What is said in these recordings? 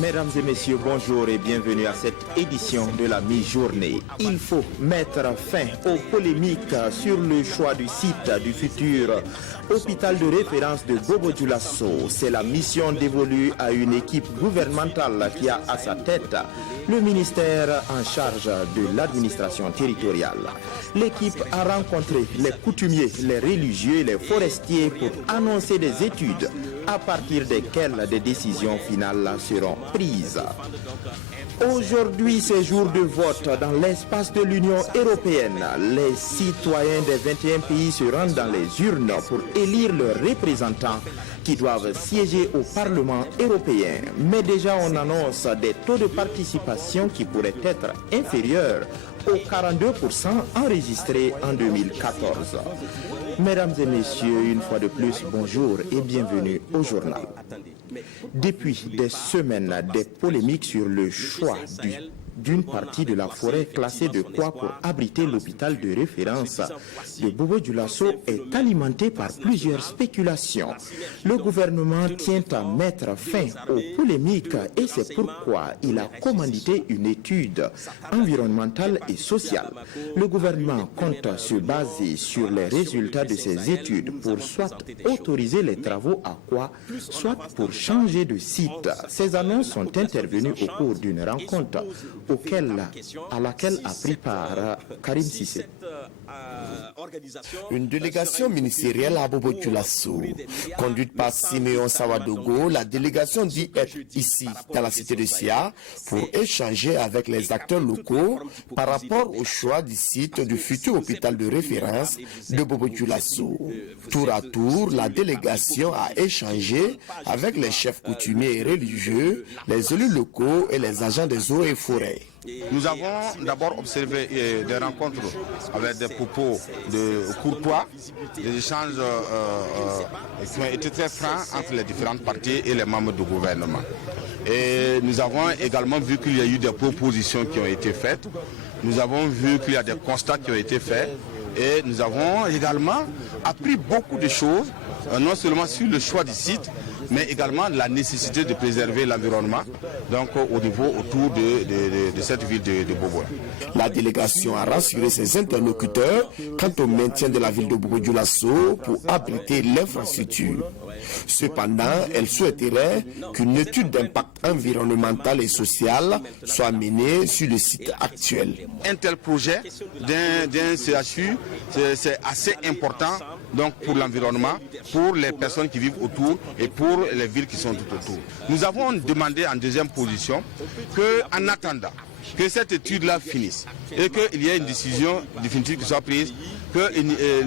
Mesdames et messieurs, bonjour et bienvenue à cette édition de la mi-journée. Il faut mettre fin aux polémiques sur le choix du site du futur hôpital de référence de Bobo-Dioulasso. C'est la mission dévolue à une équipe gouvernementale qui a à sa tête le ministère en charge de l'administration territoriale. L'équipe a rencontré les coutumiers, les religieux et les forestiers pour annoncer des études à partir desquelles des décisions finales seront prises. Aujourd'hui, c'est jour de vote dans l'espace de l'Union européenne. Les citoyens des 21 pays se rendent dans les urnes pour élire leurs représentants qui doivent siéger au Parlement européen. Mais déjà, on annonce des taux de participation qui pourraient être inférieurs aux 42% enregistrés en 2014. Mesdames et messieurs, une fois de plus, bonjour et bienvenue au journal. Depuis des semaines, des polémiques sur le choix d'une partie de la forêt classée de Kwa pour abriter l'hôpital de référence de Bobo-Dioulasso est alimentée par plusieurs spéculations. Le gouvernement tient à mettre fin aux polémiques et c'est pourquoi il a commandité une étude environnementale et sociale. Le gouvernement compte se baser sur les résultats de ces études pour soit autoriser les travaux à Kwa, soit pour changer de site. Ces annonces sont intervenues au cours d'une rencontre à laquelle a pris part Karim Sissé. Une délégation ministérielle à Bobo-Dioulasso, conduite par Simeon Sawadogo, la délégation dit être ici dans la cité de Sia pour échanger avec les acteurs locaux par rapport au choix du site du futur hôpital de référence de Bobo-Dioulasso. Tour à tour, la délégation a échangé avec les chefs coutumiers et religieux, les élus locaux et les agents des eaux et forêts. Nous avons d'abord observé des rencontres avec des propos de courtois, des échanges qui ont été très francs entre les différentes parties et les membres du gouvernement. Et nous avons également vu qu'il y a eu des propositions qui ont été faites. Nous avons vu qu'il y a des constats qui ont été faits. Et nous avons également appris beaucoup de choses, non seulement sur le choix du site, mais également la nécessité de préserver l'environnement, donc au niveau autour de cette ville de Bobo. La délégation a rassuré ses interlocuteurs quant au maintien de la ville de Bobo-Dioulasso pour abriter l'infrastructure. Cependant, elle souhaiterait qu'une étude d'impact environnemental et social soit menée sur le site actuel. Un tel projet d'un CHU, c'est assez important donc pour l'environnement, pour les personnes qui vivent autour et pour les villes qui sont tout autour. Nous avons demandé en deuxième position qu'en attendant que cette étude-là finisse et qu'il y ait une décision définitive qui soit prise, que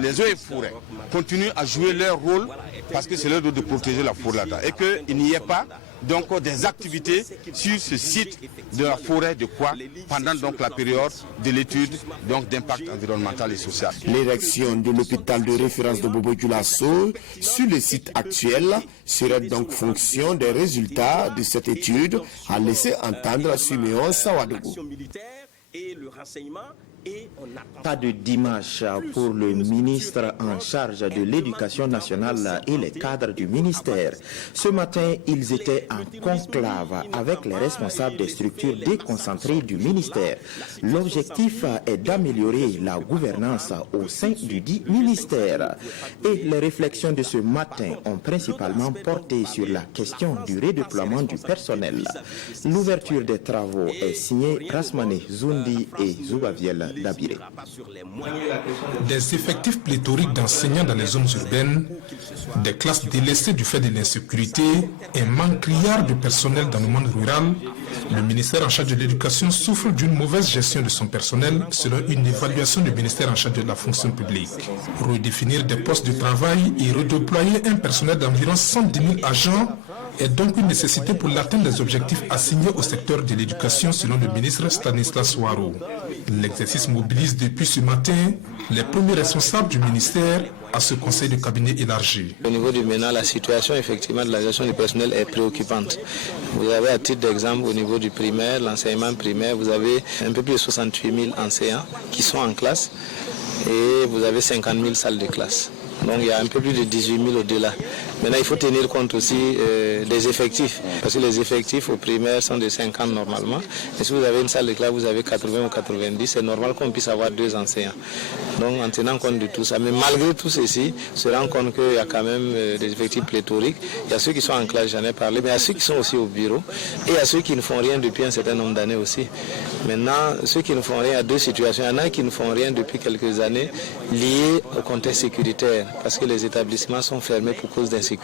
les eaux et forêts continuent à jouer leur rôle parce que c'est leur rôle de protéger la forêt là-dedans et qu'il n'y ait pas donc des activités sur ce site de la forêt de Kwa pendant donc la période de l'étude donc d'impact environnemental et social. L'érection de l'hôpital de référence de Bobo-Dioulasso sur le site actuel serait donc fonction des résultats de cette étude, a laissé entendre Simeon Sawadogo. Pas de dimanche pour le ministre en charge de l'éducation nationale et les cadres du ministère. Ce matin, ils étaient en conclave avec les responsables des structures déconcentrées du ministère. L'objectif est d'améliorer la gouvernance au sein du dit ministère. Et les réflexions de ce matin ont principalement porté sur la question du redéploiement du personnel. L'ouverture des travaux est signée Rasmane Zundi et Zubaviel Dabiré. Des effectifs pléthoriques d'enseignants dans les zones urbaines, des classes délaissées du fait de l'insécurité, un manque criard de personnel dans le monde rural, le ministère en charge de l'éducation souffre d'une mauvaise gestion de son personnel selon une évaluation du ministère en charge de la fonction publique. Redéfinir des postes de travail et redéployer un personnel d'environ 110 000 agents est donc une nécessité pour l'atteinte des objectifs assignés au secteur de l'éducation selon le ministre Stanislas Ouarou. L'exercice mobilise depuis ce matin les premiers responsables du ministère à ce conseil de cabinet élargi. Au niveau du MENA, la situation effectivement de la gestion du personnel est préoccupante. Vous avez à titre d'exemple au niveau du primaire, l'enseignement primaire, vous avez un peu plus de 68 000 enseignants qui sont en classe et vous avez 50 000 salles de classe. Donc il y a un peu plus de 18 000 au-delà. Maintenant, il faut tenir compte aussi des effectifs, parce que les effectifs au primaire sont de 50 normalement. Et si vous avez une salle de classe, vous avez 80 ou 90, c'est normal qu'on puisse avoir 2 enseignants. Donc, en tenant compte de tout ça, mais malgré tout ceci, on se rend compte qu'il y a quand même des effectifs pléthoriques. Il y a ceux qui sont en classe, j'en ai parlé, mais il y a ceux qui sont aussi au bureau, et il y a ceux qui ne font rien depuis un certain nombre d'années aussi. Maintenant, ceux qui ne font rien, il y a 2 situations. Il y en a qui ne font rien depuis quelques années, liées au contexte sécuritaire, parce que les établissements sont fermés pour cause d'insécurité.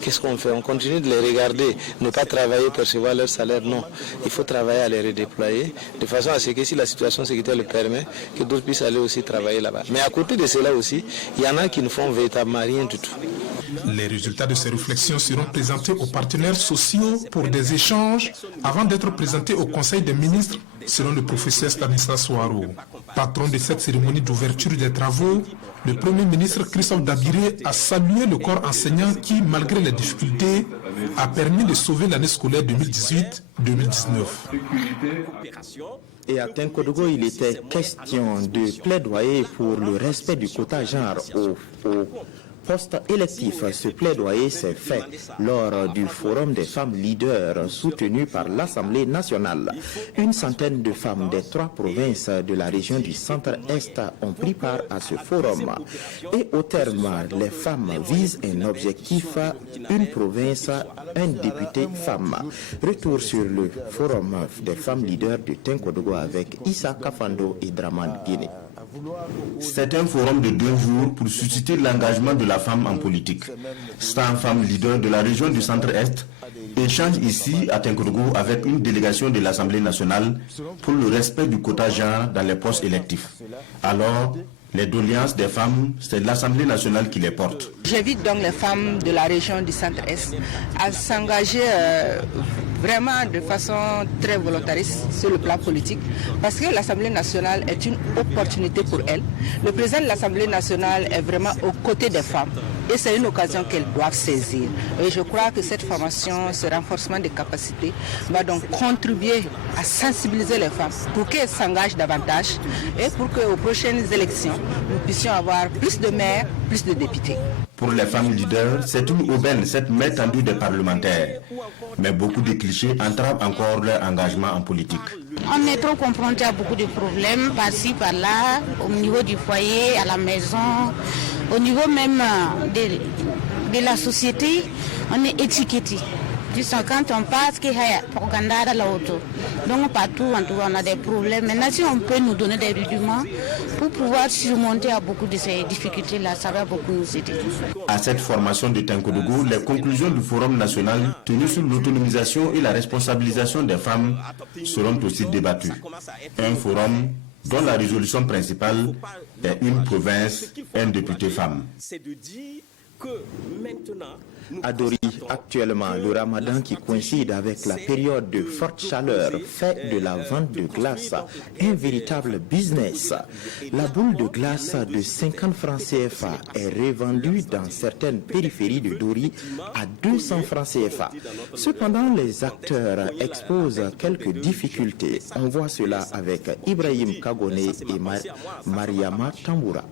Qu'est-ce qu'on fait? On continue de les regarder, ne pas travailler, percevoir leur salaire? Non. Il faut travailler à les redéployer, de façon à ce que si la situation sécuritaire le permet, que d'autres puissent aller aussi travailler là-bas. Mais à côté de cela aussi, il y en a qui ne font véritablement rien du tout. Les résultats de ces réflexions seront présentés aux partenaires sociaux pour des échanges avant d'être présentés au Conseil des ministres, selon le professeur Stanislas Ouaro. Patron de cette cérémonie d'ouverture des travaux, le Premier ministre Christophe Dabiré a salué le corps enseignant qui, malgré les difficultés, a permis de sauver l'année scolaire 2018-2019. Et à Tenkodogo, il était question de plaidoyer pour le respect du quota genre au poste électif. Ce plaidoyer s'est fait lors du forum des femmes leaders soutenu par l'Assemblée nationale. Une centaine de femmes des 3 provinces de la région du centre-est ont pris part à ce forum. Et au terme, les femmes visent un objectif, une province, un député femme. Retour sur le forum des femmes leaders de Tenkodogo avec Issa Kafando et Draman Guinée. C'est un forum de 2 jours pour susciter l'engagement de la femme en politique. 100 femmes leaders de la région du centre-est échangent ici à Tenkodogo avec une délégation de l'Assemblée nationale pour le respect du quota genre dans les postes électifs. Alors, les doléances des femmes, c'est l'Assemblée nationale qui les porte. J'invite donc les femmes de la région du centre-est à s'engager vraiment de façon très volontariste sur le plan politique, parce que l'Assemblée nationale est une opportunité pour elles. Le président de l'Assemblée nationale est vraiment aux côtés des femmes et c'est une occasion qu'elles doivent saisir. Et je crois que cette formation, ce renforcement des capacités va donc contribuer à sensibiliser les femmes pour qu'elles s'engagent davantage et pour qu'aux prochaines élections, nous puissions avoir plus de maires, plus de députés. Pour les femmes leaders, c'est une aubaine, cette main tendue des parlementaires. Mais beaucoup de clichés entravent encore leur engagement en politique. On est trop confronté à beaucoup de problèmes, par-ci, par-là, au niveau du foyer, à la maison, au niveau même de la société, on est étiqueté. Quand on passe, donc partout, en tout cas, on a des problèmes. Maintenant, si on peut nous donner des rudiments pour pouvoir surmonter à beaucoup de ces difficultés-là, ça va beaucoup nous aider. À cette formation de Tenkodogo, les conclusions du Forum national tenu sur l'autonomisation et la responsabilisation des femmes seront aussi débattues. Un forum dont la résolution principale est une province, un député femme. À Dori, actuellement, le ramadan qui coïncide avec la période de forte chaleur fait de la vente de glace un véritable business. La boule de glace de 50 francs CFA est revendue dans certaines périphéries de Dori à 200 francs CFA. Cependant, les acteurs exposent quelques difficultés. On voit cela avec Ibrahim Kagone et Mariama Tamboura.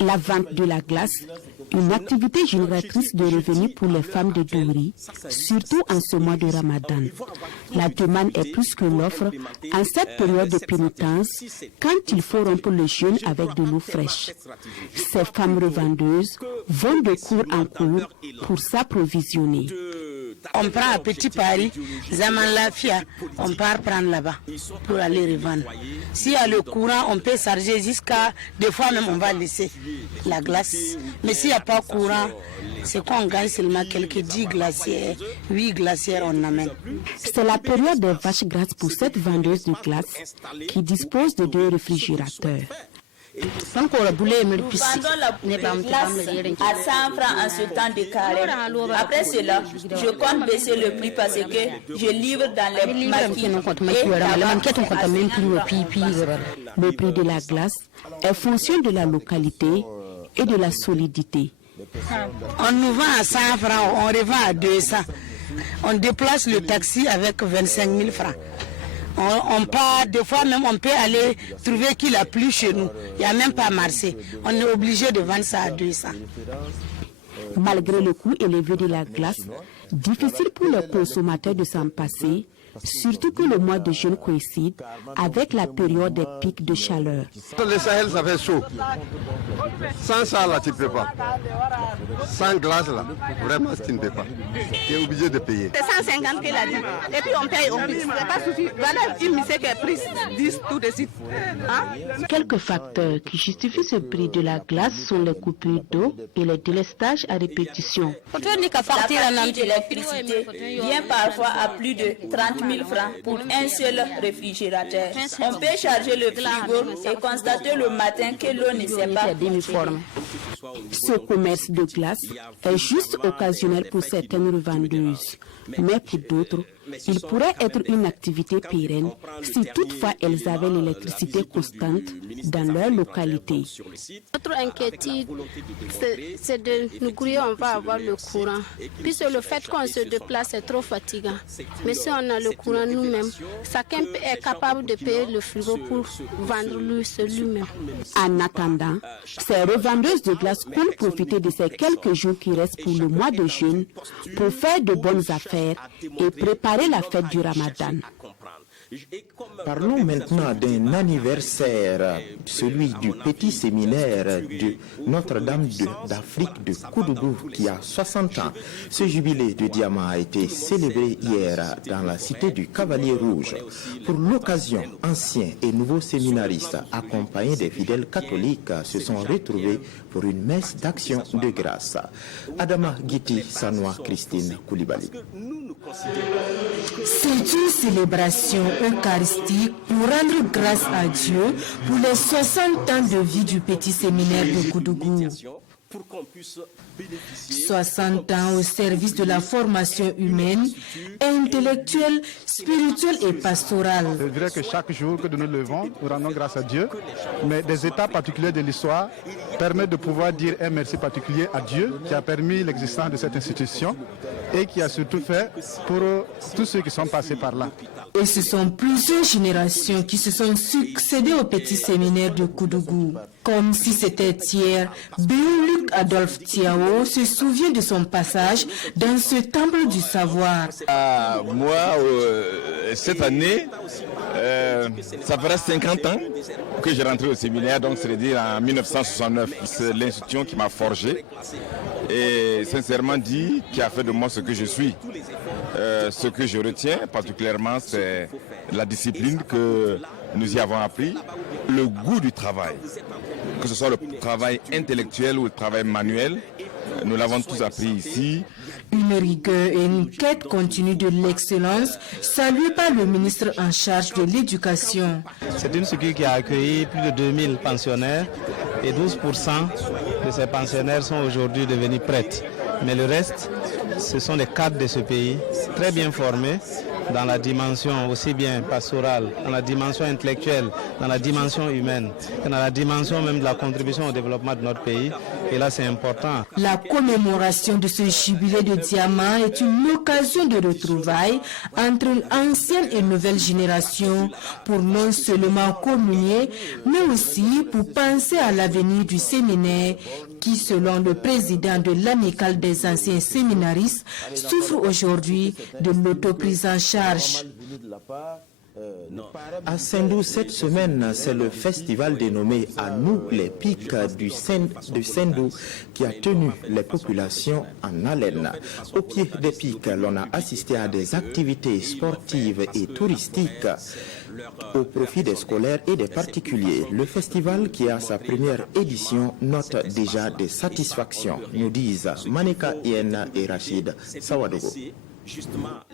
La vente de la glace, une activité génératrice de revenus pour les femmes de Dori, surtout en ce mois de Ramadan. La demande est plus que l'offre en cette période de pénitence, quand il faut rompre le jeûne avec de l'eau fraîche. Ces femmes revendeuses vont de cours en cours pour s'approvisionner. On prend un petit pari, Zaman Lafia, on part prendre là-bas pour aller revendre. S'il y a le courant, on peut charger jusqu'à, des fois même on va laisser la glace. Mais s'il n'y a pas courant, c'est qu'on gagne seulement quelques 10 glacières, 8 glacières on amène. C'est la période des vaches grasses pour cette vendeuse de glace qui dispose de 2 réfrigérateurs. Vendons la glace à 100 francs en ce temps de carême. Après cela, je compte baisser le prix parce que je livre dans les maquis. Le prix de la glace est fonction de la localité et de la solidité. On nous vend à 100 francs, on revend à 200. On déplace le taxi avec 25 000 francs. On part, des fois même on peut aller trouver qu'il a plu chez nous. Il n'y a même pas marché. On est obligé de vendre ça à 200. Malgré le coût élevé de la glace, difficile pour les consommateurs de s'en passer, surtout que le mois de juin coïncide avec la période des pics de chaleur. Le Sahel, ça fait chaud. Sans ça, là, tu ne peux pas. Sans glace, là, vraiment, tu ne peux pas. Tu es obligé de payer. C'est 150 qu'il a dit. Et puis on paye, on paye. Ce n'est pas suffisant. Voilà une mise qui est prise 10 tout de suite. Quelques facteurs qui justifient ce prix de la glace sont les coupures d'eau et les délestages à répétition. La facture d'électricité vient parfois à plus de 30 000 francs pour un seul réfrigérateur. On peut charger le frigo et constater le matin que l'eau ne s'est pas uniforme. Ce commerce de glace est juste occasionnel pour certaines revendeuses, mais pour d'autres, il pourrait être une activité pérenne si toutefois elles avaient l'électricité constante dans leur localité. Notre inquiétude, c'est de nous grouiller, on va avoir le courant. Puisque le fait qu'on se déplace est trop fatigant. Mais si on a le courant nous-mêmes, chacun est capable de payer le frigo pour vendre lui-même. En attendant, ces revendeuses de glace comptent profiter de ces quelques jours qui restent pour le mois de juin pour faire de bonnes affaires et préparer la fête du Ramadan. Parlons maintenant d'un anniversaire, celui du petit séminaire de Notre-Dame d'Afrique de Koudougou qui a 60 ans. Ce jubilé de diamant a été célébré hier dans la cité du Cavalier Rouge. Pour l'occasion, anciens et nouveaux séminaristes accompagnés des fidèles catholiques se sont retrouvés pour une messe d'action de grâce. Adama Giti Sanoa Christine Koulibaly. C'est une célébration eucharistique pour rendre grâce à Dieu pour les 60 ans de vie du petit séminaire de Koudougou. 60 ans au service de la formation humaine, intellectuelle, spirituelle et pastorale. Je dirais que chaque jour que nous nous levons, nous rendons grâce à Dieu, mais des étapes particulières de l'histoire permettent de pouvoir dire un merci particulier à Dieu qui a permis l'existence de cette institution et qui a surtout fait pour tous ceux qui sont passés par là. Et ce sont plusieurs générations qui se sont succédées au petit séminaire de Koudougou. Comme si c'était hier, Béoluc Adolphe Tiao se souvient de son passage dans ce temple du savoir. Cette année, ça fera 50 ans que j'ai rentré au séminaire, donc c'est-à-dire en 1969. C'est l'institution qui m'a forgé et sincèrement dit, qui a fait de moi ce que je suis. Ce que je retiens particulièrement, c'est la discipline que nous y avons appris, le goût du travail, que ce soit le travail intellectuel ou le travail manuel, nous l'avons tous appris ici. Une rigueur et une quête continue de l'excellence, saluée par le ministre en charge de l'éducation. C'est une structure qui a accueilli plus de 2000 pensionnaires et 12% de ces pensionnaires sont aujourd'hui devenus prêtres. Mais le reste, ce sont les cadres de ce pays, très bien formés dans la dimension aussi bien pastorale, dans la dimension intellectuelle, dans la dimension humaine, dans la dimension même de la contribution au développement de notre pays. Et là, c'est important. La commémoration de ce jubilé de diamant est une occasion de retrouvailles entre une ancienne et nouvelle génération pour non seulement communier, mais aussi pour penser à l'avenir du séminaire qui, selon le président de l'Amicale des anciens séminaristes, souffre aujourd'hui de l'autoprise en charge. À Sendou, cette semaine, c'est le festival dénommé À nous les pics de Sendou qui a tenu les populations en haleine. Au pied des pics, l'on a assisté à des activités sportives et touristiques au profit des scolaires et des particuliers. Le festival, qui a sa première édition, note déjà des satisfactions, nous disent Manika Iena et Rachid Sawadogo.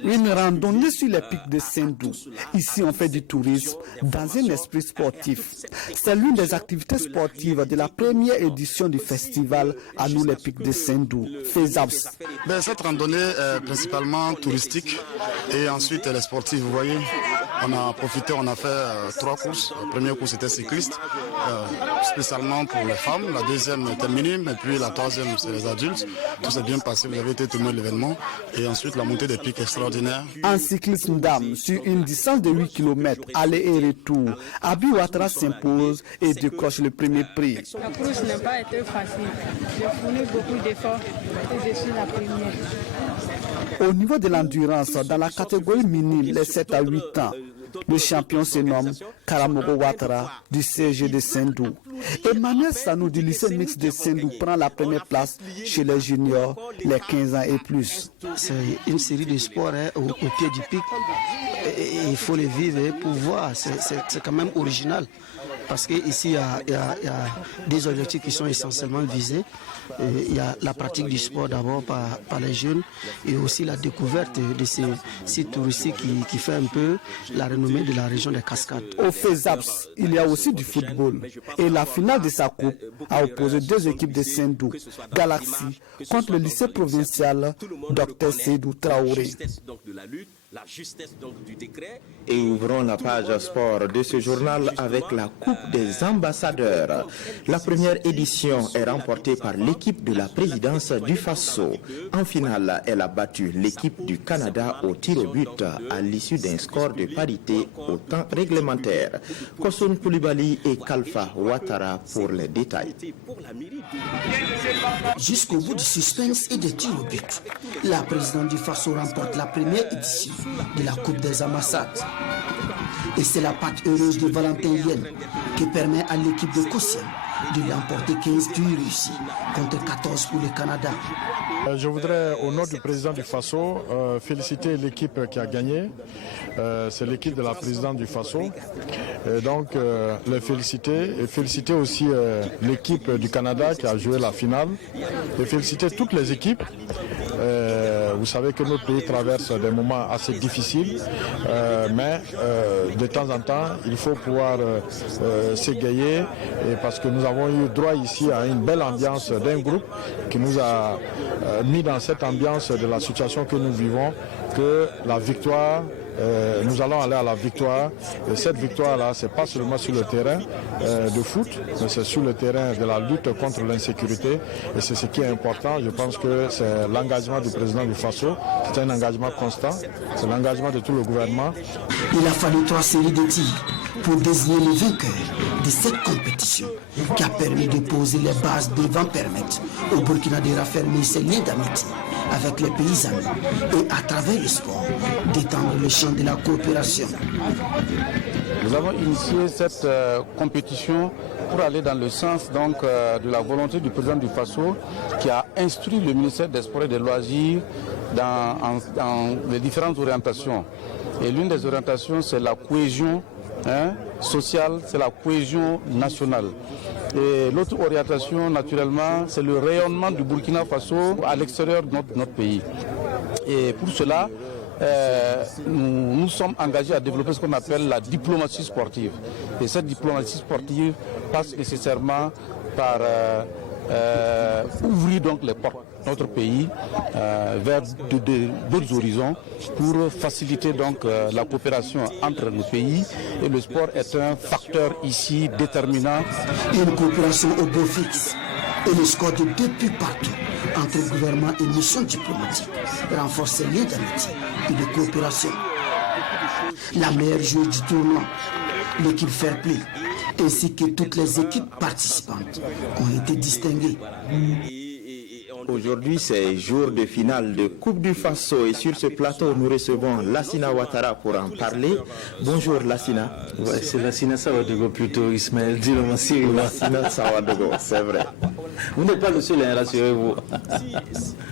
Une randonnée sur les pics de Sendou. Ici, on fait du tourisme dans un esprit sportif. C'est l'une des activités sportives de la première édition du festival À nous les pics de Sendou, FESAPS. Cette randonnée est principalement touristique et ensuite elle est sportive, vous voyez. On a profité, on a fait 3 courses. La première course était cycliste, spécialement pour les femmes. La deuxième était minime, et puis la troisième c'est les adultes. Tout s'est bien passé, vous avez été témoin de l'événement. Et ensuite la montée des pics extraordinaire. En cyclisme dames, sur une distance de 8 km, aller et retour, Abi Ouattara s'impose et décroche le premier prix. La course n'a pas été facile. J'ai fourni beaucoup d'efforts et je suis la première. Au niveau de l'endurance, dans la catégorie minime, les 7 à 8 ans, le champion se nomme Karamogo Ouattara du CG de Sendou. Emmanuel Sanou du lycée mixte de Sendou prend la première place chez les juniors, les 15 ans et plus. C'est une série de sports au pied du pic. Et il faut les vivre pour voir. C'est quand même original. Parce qu'ici, il y a des objectifs qui sont essentiellement visés. Il y a la pratique du sport d'abord par les jeunes et aussi la découverte de ces sites touristiques qui fait un peu la renommée de la région des Cascades. Au FESAPS, il y a aussi du football. Et la finale de sa coupe a opposé 2 équipes de Sendou, Galaxy contre le lycée provincial Dr Seydou Traoré. La justesse donc du décret. Et ouvrons la page sport de ce journal avec la Coupe des ambassadeurs. La première édition est remportée par l'équipe de la présidence du Faso. En finale, elle a battu l'équipe du Canada au tir au but à l'issue d'un score de parité au temps réglementaire. Kosoun Koulibaly et Kalfa Ouattara pour les détails. Jusqu'au bout du suspense et des tirs au but, la présidente du Faso remporte la première édition de la Coupe des ambassades. Et c'est la patte heureuse de Valentin Yen qui permet à l'équipe de Kossian de l'emporter 15 buts réussis contre 14 pour le Canada. Je voudrais, au nom du président du Faso, féliciter l'équipe qui a gagné. C'est l'équipe de la présidente du Faso. Et donc, les féliciter. Et féliciter aussi l'équipe du Canada qui a joué la finale. Et féliciter toutes les équipes. Vous savez que notre pays traverse des moments assez difficiles. Mais de temps en temps, il faut pouvoir s'égayer. Parce que nous avons eu droit ici à une belle ambiance d'un groupe qui nous a mis dans cette ambiance de la situation que nous vivons, que la victoire, nous allons aller à la victoire. Et cette victoire-là, c'est pas seulement sur le terrain de foot, mais c'est sur le terrain de la lutte contre l'insécurité. Et c'est ce qui est important. Je pense que c'est l'engagement du président du Faso. C'est un engagement constant. C'est l'engagement de tout le gouvernement. Il a fallu 3 séries de tirs pour désigner le vainqueur de cette compétition qui a permis de poser les bases devant permettre au Burkina de raffermir ses liens d'amitié avec les pays amis et à travers le sport d'étendre le champ de la coopération. Nous avons initié cette compétition pour aller dans le sens donc, de la volonté du président du Faso qui a instruit le ministère des Sports et des Loisirs dans les différentes orientations. Et l'une des orientations, c'est la cohésion sociale, c'est la cohésion nationale. Et l'autre orientation, naturellement, c'est le rayonnement du Burkina Faso à l'extérieur de notre pays. Et pour cela, nous sommes engagés à développer ce qu'on appelle la diplomatie sportive. Et cette diplomatie sportive passe nécessairement par ouvrir donc les portes de notre pays vers d'autres horizons pour faciliter donc la coopération entre nos pays. Et le sport est un facteur ici déterminant. Une coopération au beau fixe et le score de 2 buts partout entre gouvernement et missions diplomatiques renforce les liens d'amitié et de coopération. La meilleure joueuse du tournoi, l'équipe Fair Play, ainsi que toutes les équipes participantes ont été distinguées. Aujourd'hui, c'est jour de finale de Coupe du Faso et sur ce plateau, nous recevons Lassina Ouattara pour en parler. Bonjour Lassina. Ouais, c'est Lassina Sawadogo plutôt, Ismaël. Dis-le-moi si. Lassina Sawadogo, c'est vrai. Vous n'êtes pas le seul, rassurez-vous.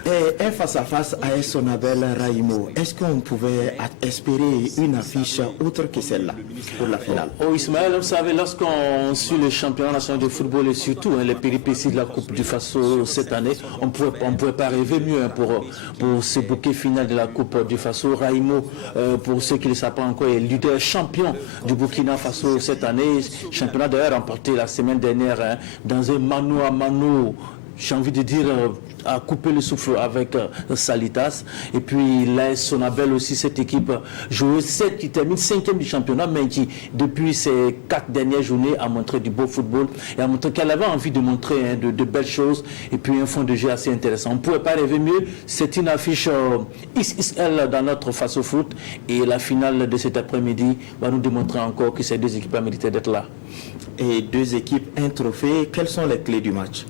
Et un face-à-face à Sonabel Raimo, est-ce qu'on pouvait espérer une affiche autre que celle-là pour la finale? Oh Ismaël, vous savez, lorsqu'on suit le championnat national de football et surtout les péripéties de la Coupe du Faso cette année, on ne pouvait pas rêver mieux pour ce bouquet final de la Coupe du Faso. Raimo, pour ceux qui ne le savent pas encore, est leader champion du Burkina Faso cette année. Championnat d'ailleurs remporté la semaine dernière dans un mano à mano, j'ai envie de dire a coupé le souffle avec Salitas. Et puis l'AS Sonabel aussi, cette équipe joueuse, qui termine 5e du championnat, mais qui, depuis ces 4 dernières journées, a montré du beau football et a montré qu'elle avait envie de montrer de belles choses et puis un fond de jeu assez intéressant. On ne pouvait pas rêver mieux. C'est une affiche XXL dans notre face au foot et la finale de cet après-midi va nous démontrer encore que ces deux équipes ont mérité d'être là. Et 2 équipes, un trophée, quelles sont les clés du match?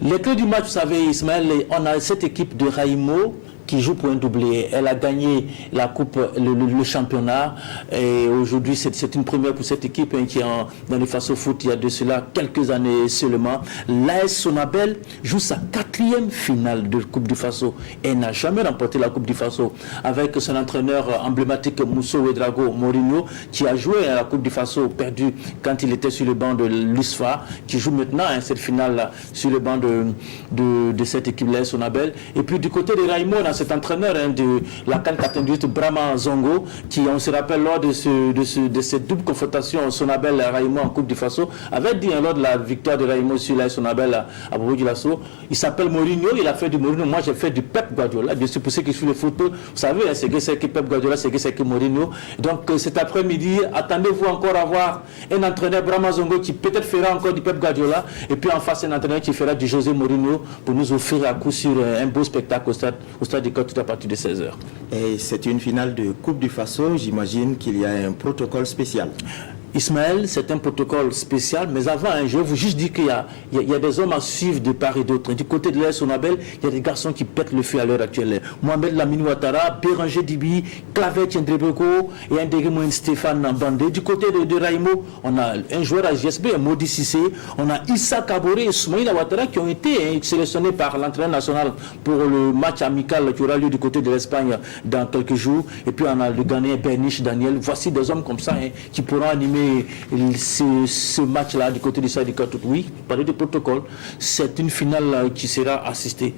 Les clés du match, vous savez, Ismaël, on a cette équipe de Raimo qui joue pour un doublé. Elle a gagné la coupe, le championnat, et aujourd'hui c'est une première pour cette équipe qui est dans les face au foot il y a de cela quelques années seulement. L'AS Sonabel joue sa 4e finale de Coupe du Faso. Elle n'a jamais remporté la Coupe du Faso avec son entraîneur emblématique Mousso Ouedraogo Mourinho qui a joué à la Coupe du Faso, perdu quand il était sur le banc de l'USFA, qui joue maintenant cette finale sur le banc de cette équipe l'AS Sonabel. Et puis du côté de Raimo, on a cet entraîneur de la CAN 98, Brahma Zongo, qui, on se rappelle, lors de cette double confrontation Sonabel Raimo en Coupe du Faso, avait dit lors de la victoire de Raimo sur la Sonabel à Bobo Dioulasso, il s'appelle Mourinho, il a fait du Mourinho, moi j'ai fait du Pep Guardiola, bien sûr pour ceux qui suivent le football, vous savez, c'est que Pep Guardiola, c'est que Mourinho. Donc cet après-midi, attendez-vous encore à voir un entraîneur Brahma Zongo qui peut-être fera encore du Pep Guardiola, et puis en face un entraîneur qui fera du José Mourinho pour nous offrir à coup sur un beau spectacle au stade du Côte tout à partir de 16h. Et c'est une finale de Coupe du Faso, j'imagine qu'il y a un protocole spécial. Ismaël, c'est un protocole spécial, mais avant, je vais vous juste dire qu'il y a des hommes à suivre de part et d'autre. Du côté de l'AS Sonabel, il y a des garçons qui pètent le feu à l'heure actuelle. Mohamed Lamine Ouattara, Béranger Dibi, Clavet Tiendrebeko et Indégé Moïne Stéphane Bandé. Du côté de Raimo, on a un joueur à GSB, Modi Sissé, on a Issa Kabore et Soumaïla Ouattara qui ont été sélectionnés par l'entraîneur national pour le match amical qui aura lieu du côté de l'Espagne dans quelques jours. Et puis on a le Ghanéen Berniche Daniel. Voici des hommes comme ça qui pourront animer ce match-là du côté du stade du Katout. Oui, parler de protocole, c'est une finale qui sera assistée.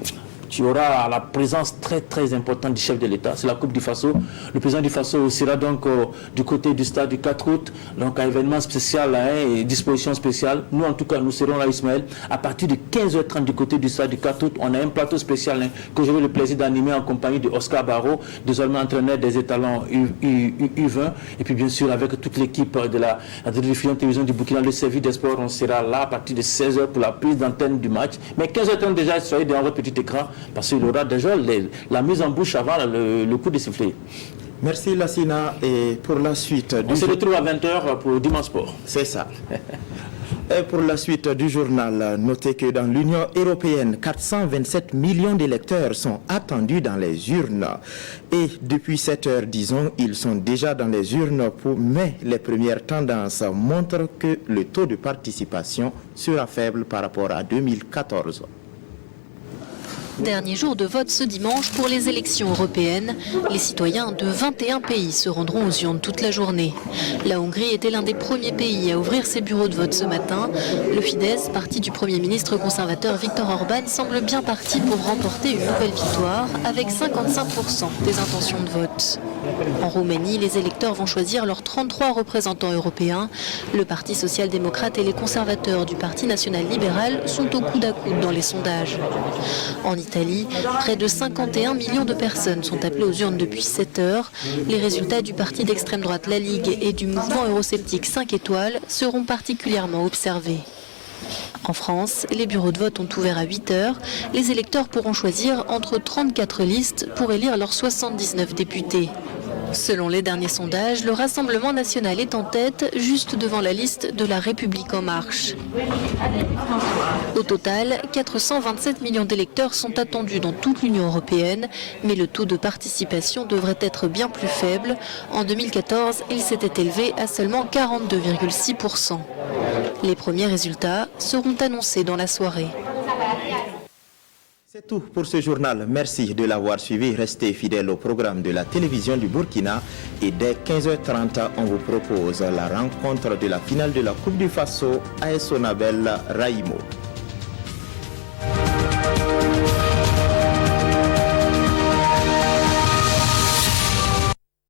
Tu auras la présence très très importante du chef de l'État, c'est la Coupe du Faso. Le président du Faso sera donc du côté du stade du 4 août, donc un événement spécial et disposition spéciale. Nous en tout cas, nous serons là, Ismaël, à partir de 15h30 du côté du stade du 4 août. On a un plateau spécial que j'aurai le plaisir d'animer en compagnie de Oscar Barrault, désormais entraîneur des étalons U20, et puis bien sûr avec toute l'équipe de la diffusion télévision du Burkina, le service des sports. On sera là à partir de 16h pour la prise d'antenne du match. Mais 15h30 déjà, soyez devant votre petit écran, parce qu'il y aura déjà la mise en bouche avant le coup de sifflet. Merci Lassina, et pour la suite... On se retrouve à 20h pour Dimanche Sport. C'est ça. Et pour la suite du journal, notez que dans l'Union européenne, 427 millions d'électeurs sont attendus dans les urnes. Et depuis 7 heures, disons, ils sont déjà dans les urnes, mais les premières tendances montrent que le taux de participation sera faible par rapport à 2014. Dernier jour de vote ce dimanche pour les élections européennes. Les citoyens de 21 pays se rendront aux urnes toute la journée. La Hongrie était l'un des premiers pays à ouvrir ses bureaux de vote ce matin. Le Fidesz, parti du Premier ministre conservateur Viktor Orban, semble bien parti pour remporter une nouvelle victoire avec 55% des intentions de vote. En Roumanie, les électeurs vont choisir leurs 33 représentants européens. Le Parti social-démocrate et les conservateurs du Parti national-libéral sont au coude à coude dans les sondages. En Italie, près de 51 millions de personnes sont appelées aux urnes depuis 7 heures. Les résultats du parti d'extrême droite La Ligue et du mouvement eurosceptique 5 étoiles seront particulièrement observés. En France, les bureaux de vote ont ouvert à 8 heures. Les électeurs pourront choisir entre 34 listes pour élire leurs 79 députés. Selon les derniers sondages, le Rassemblement national est en tête, juste devant la liste de La République en marche. Au total, 427 millions d'électeurs sont attendus dans toute l'Union européenne, mais le taux de participation devrait être bien plus faible. En 2014, il s'était élevé à seulement 42,6%. Les premiers résultats seront annoncés dans la soirée. C'est tout pour ce journal. Merci de l'avoir suivi. Restez fidèles au programme de la télévision du Burkina. Et dès 15h30, on vous propose la rencontre de la finale de la Coupe du Faso AS Sonabel Raimo.